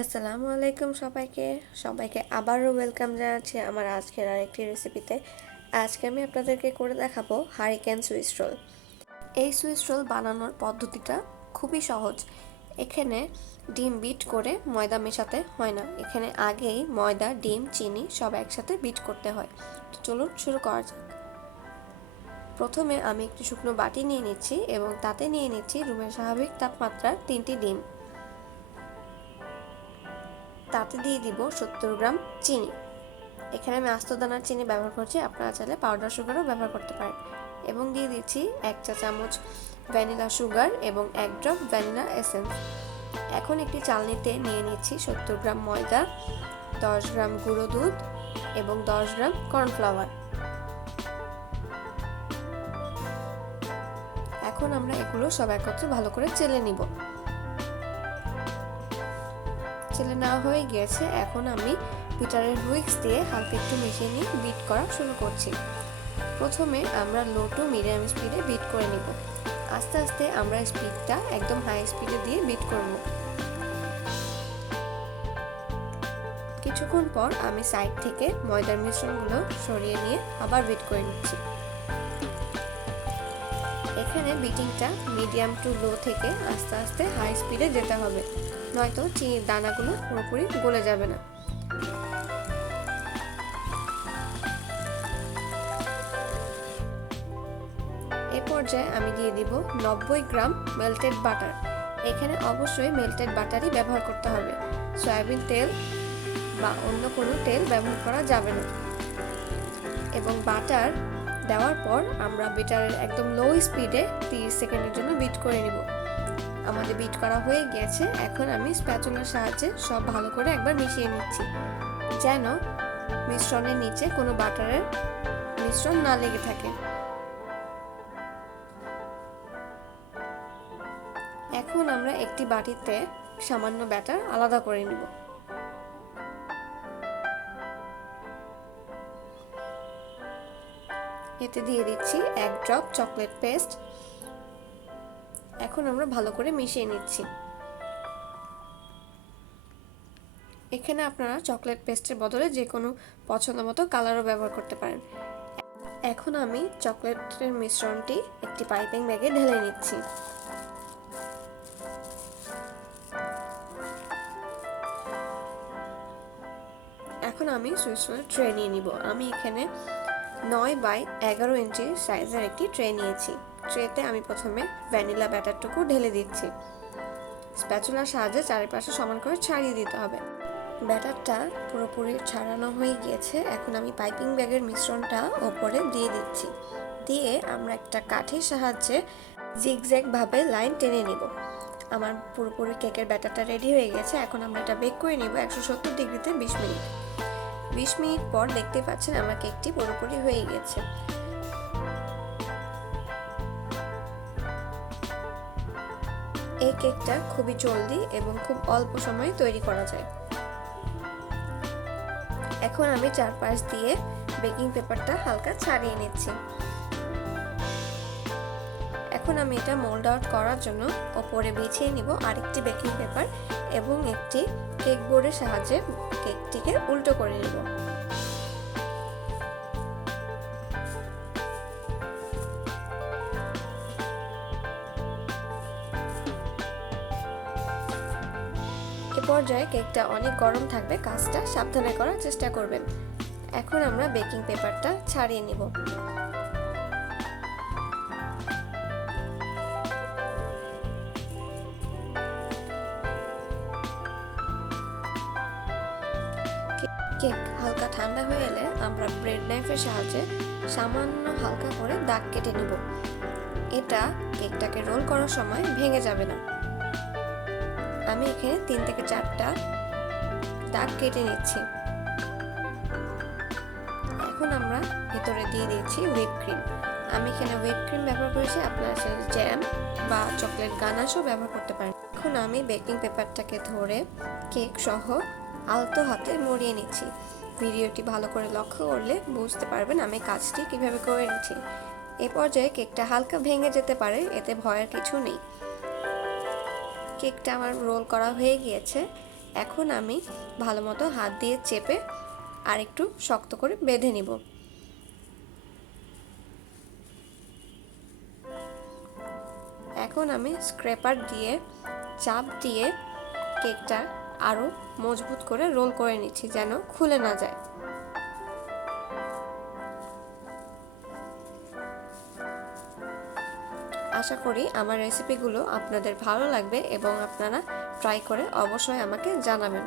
আসসালামু আলাইকুম সবাইকে আবারও ওয়েলকাম জানাচ্ছি আমার আজকের আরেকটি রেসিপিতে। আজকে আমি আপনাদেরকে করে দেখাবো হারিকেন সুইস রোল। এই সুইস রোল বানানোর পদ্ধতিটা খুবই সহজ। এখানে ডিম বিট করে ময়দা মেশাতে হয় না, এখানে আগেই ময়দা, ডিম, চিনি সব একসাথে বিট করতে হয়। তো চলুন শুরু করা যাক। প্রথমে আমি একটি শুকনো বাটি নিয়ে নিচ্ছি এবং তাতে নিয়ে নিচ্ছি রুমের স্বাভাবিক তাপমাত্রার 3টি ডিম। তাতে দিয়ে দিব 70 গ্রাম চিনি। এখানে আমি আস্ত দানার চিনি ব্যবহার করছি, আপনারা চাইলে পাউডার সুগারও ব্যবহার করতে পারেন। এবং দিয়ে দিচ্ছি 1 চা চামচ ভ্যানিলা সুগার এবং 1 ড্রপ ভ্যানিলা এসেন্স। এখন একটি চালনিতে নিয়ে নিচ্ছি 70 গ্রাম ময়দা, 10 গ্রাম গুঁড়ো দুধ এবং 10 গ্রাম কর্নফ্লাওয়ার। এখন আমরা এগুলো সব একত্রে ভালো করে চেলে নিব। চেলে নেওয়া হয়ে গিয়েছে। এখন আমি বিটারের হুইক্স দিয়ে হালকা একটু মিশিয়ে নিয়ে বিট করা শুরু করছি। প্রথমে আমরা লো টু মিডিয়াম স্পিডে বিট করে নিব। আস্তে আস্তে আমরা স্পিডটা একদম হাই স্পিডে দিয়ে বিট করব। কিছুক্ষণ পর আমি সাইড থেকে ময়দার মিশ্রণগুলো সরিয়ে নিয়ে আবার বিট করে নিচ্ছি। এখানে বিটিংটা মিডিয়াম টু লো থেকে আস্তে আস্তে হাই স্পিডে যেতে হবে, নয়তো চিনির দানাগুলো পুরোপুরি গলে যাবে না। এ পর্যায়ে আমি দিয়ে দিব 90 গ্রাম মেল্টেড বাটার। এখানে অবশ্যই মেল্টেড বাটারই ব্যবহার করতে হবে, সয়াবিন তেল বা অন্য কোনো তেল ব্যবহার করা যাবে না। এবং বাটার দেওয়ার পর আমরা বিটারের একদম লো স্পিডে 30 সেকেন্ডের জন্য বিট করে নিব। আমাদের বিট করা হয়ে গিয়েছে। এখন আমি স্প্যাচুলার সাহায্যে সব ভালো করে একবার মিশিয়ে নিচ্ছি, যেন মিশ্রণের নিচে কোনো বাটারের মিশ্রণ না লেগে থাকে। এখন আমরা একটি বাটিতে সামান্য ব্যাটার আলাদা করে নিব। এতে দিয়ে দিচ্ছি 1 ড্রপ চকলেট পেস্ট। এখন আমরা ভালো করে মিশিয়ে নিচ্ছি। এখানে আপনারা চকলেট পেস্টের বদলে যে কোনো পছন্দ মতো কালারও ব্যবহার করতে পারেন। এখন আমি চকলেটের মিশ্রণটি একটি পাইপিং ব্যাগে ঢেলে নিচ্ছি। এখন আমি সুইস রোলের ট্রে নিয়ে নিব। আমি এখানে 9 বাই 11 ইঞ্চি সাইজের একটি ট্রে নিয়েছি। ট্রেতে আমি প্রথমে ভ্যানিলা ব্যাটারটুকু ঢেলে দিচ্ছি। স্প্যাচুলার সাহায্যে চারিপাশে সমান করে ছাড়িয়ে দিতে হবে। ব্যাটারটা পুরোপুরি ছাড়ানো হয়ে গিয়েছে। এখন আমি পাইপিং ব্যাগের মিশ্রণটা ওপরে দিয়ে দিচ্ছি। দিয়ে আমরা একটা কাঠির সাহায্যে জিগজ্যাগ ভাবে লাইন টেনে নিব। আমার পুরোপুরি কেকের ব্যাটারটা রেডি হয়ে গেছে। এখন আমরা এটা বেক করে নিব 170 ডিগ্রিতে 20 মিনিট। 20 মিনিট পর দেখতে পাচ্ছেন আমার কেকটি পুরোপুরি হয়ে গেছে। এই কেকটা খুবই জলদি এবং খুব অল্প সময়ে তৈরি করা যায়। এখন আমি চারপাশ দিয়ে বেকিং পেপারটা হালকা ছাড়িয়ে নিচ্ছি। এখন আমি এটা মোল্ড আউট করার জন্য ওপরে বিছিয়ে নিব আরেকটি বেকিং পেপার এবং একটি কেক বোর্ডের সাহায্যে কেকটিকে উল্টো করে নিব। এ পর্যায়ে কেকটা অনেক গরম থাকবে, কাজটা সাবধানে করার চেষ্টা করবেন। এখন আমরা বেকিং পেপারটা ছাড়িয়ে নিব। কেক হালকা ঠান্ডা হয়ে এলে আমরা ব্রেড নাইফের সাহায্যে সামান্য হালকা করে দাগ কেটে নিব। এটা কেকটাকে রোল করার সময় ভেঙে যাবে না। আমি এখানে 3 থেকে 4টা দাগ কেটে নিচ্ছি। এখন আমরা ভেতরে দিয়ে দিচ্ছি হুইপ ক্রিম। আমি এখানে হুইপ ক্রিম ব্যবহার করেছি, আপনারা জ্যাম বা চকলেট গানাশও ব্যবহার করতে পারেন। এখন আমি বেকিং পেপারটাকে ধরে কেক সহ আলতো হাতে মুড়িয়ে নিচ্ছি। ভিডিওটি ভালো করে লক্ষ্য করলে বুঝতে পারবেন আমি কাজটি কিভাবে করে নিচ্ছি। এই পর্যায়ে কেকটা হালকা ভেঙে যেতে পারে, এতে ভয়ের কিছু নেই। কেকটা আমার রোল করা হয়ে গিয়েছে। এখন আমি ভালো মতো হাত দিয়ে চেপে আর একটু শক্ত করে বেঁধে নিব। এখন আমি স্ক্র্যাপার দিয়ে চাপ দিয়ে কেকটা আরো মজবুত করে রোল করে নিচ্ছি যেন খুলে না যায়। আশা করি আমার রেসিপিগুলো আপনাদের ভালো লাগবে এবং আপনারা ট্রাই করে অবশ্যই আমাকে জানাবেন।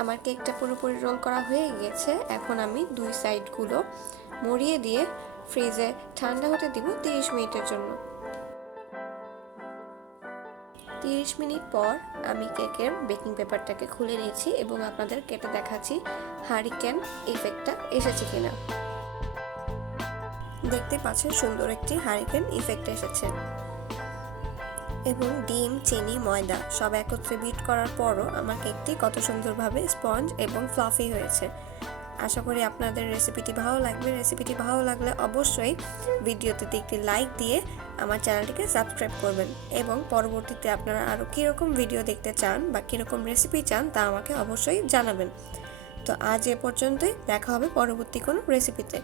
আমার কেকটা পুরোপুরি রোল করা হয়ে গেছে। এখন আমি দুই সাইডগুলো মুড়িয়ে দিয়ে ফ্রিজে ঠান্ডা হতে দিব 30 মিনিটের জন্য। 30 মিনিট পর আমি কেকের বেকিং পেপারটাকে খুলে নিয়েছি এবং আপনাদের কেটে দেখাচ্ছি হারিকেন ইফেক্টটা এসেছে কিনা। দেখতে পাচ্ছেন সুন্দর একটি হারিকেন ইফেক্ট এসেছে এবং ডিম, চিনি, ময়দা সব একত্রে বিট করার পরও আমার কেকটি কত সুন্দরভাবে স্পঞ্জ এবং ফ্লাফি হয়েছে। আশা করি আপনাদের রেসিপিটি ভালো লাগবে। রেসিপিটি ভালো লাগলে অবশ্যই ভিডিওতে একটি লাইক দিয়ে আমার চ্যানেলটিকে সাবস্ক্রাইব করবেন এবং পরবর্তীতে আপনারা আরও কীরকম ভিডিও দেখতে চান বা কীরকম রেসিপি চান তা আমাকে অবশ্যই জানাবেন। তো আজ এ পর্যন্তই, দেখা হবে পরবর্তী কোনো রেসিপিতে।